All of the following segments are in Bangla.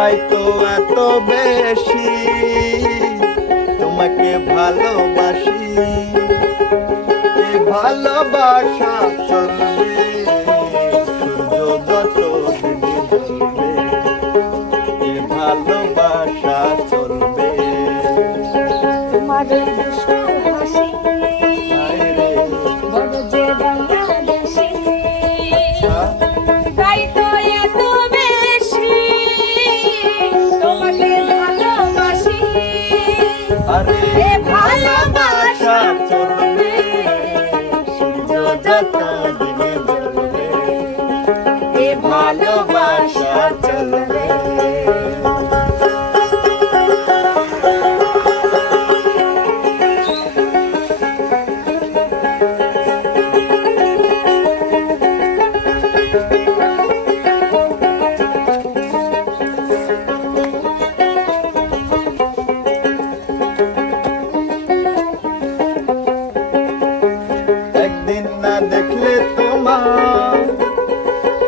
চাইতো এত বেশি তোমাকে ভালোবাসি ভালোবাসা চলবে চলবে ভালোবাসা চলবে। তোমার যত দিনে জ্বলবে এ ভালোবাসা চলবে একদিন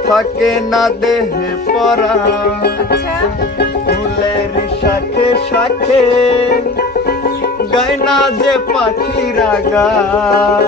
থাকে না দেহে পরা। আচ্ছা। ফুলের সাথে সাথে গায় না যে পাখিরা গান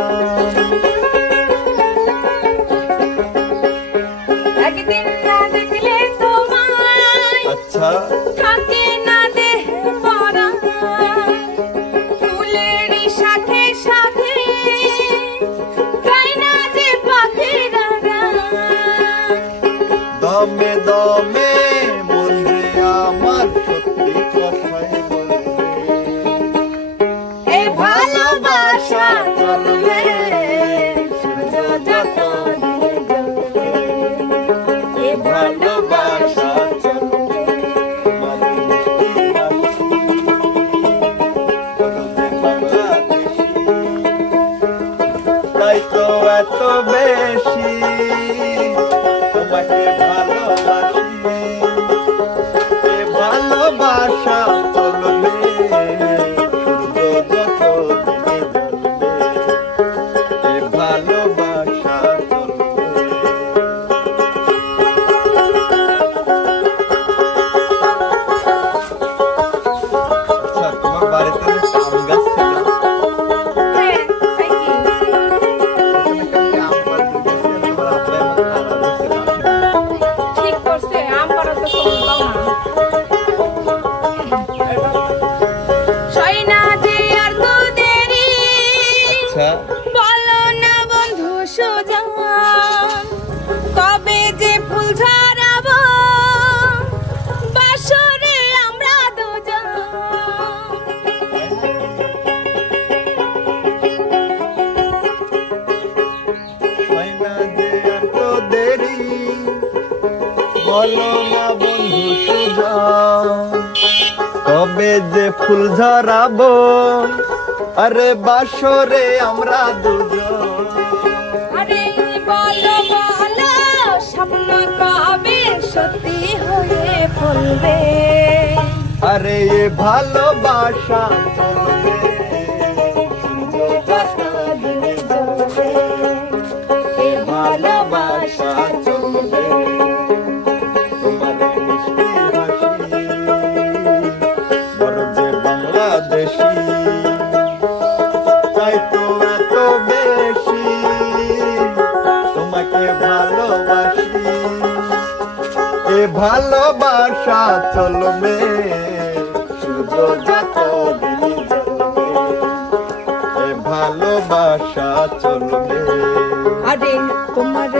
সুজন কবে যে ফুল ঝরাবো বাসরে আমরা বন্ধু সুজন, কবে যে ফুল ঝরাবো আরে বাসরে আমরা দুজন। হয়ে আরে এ ভালোবাসা চলবে চলবে তোমার মিষ্টি হাসি বড় তাই তো এত বেশি তোমাকে ভালোবাসি। এ সাথল মে সূর্য যত ভালোবাসা চলবে। আরে তোমার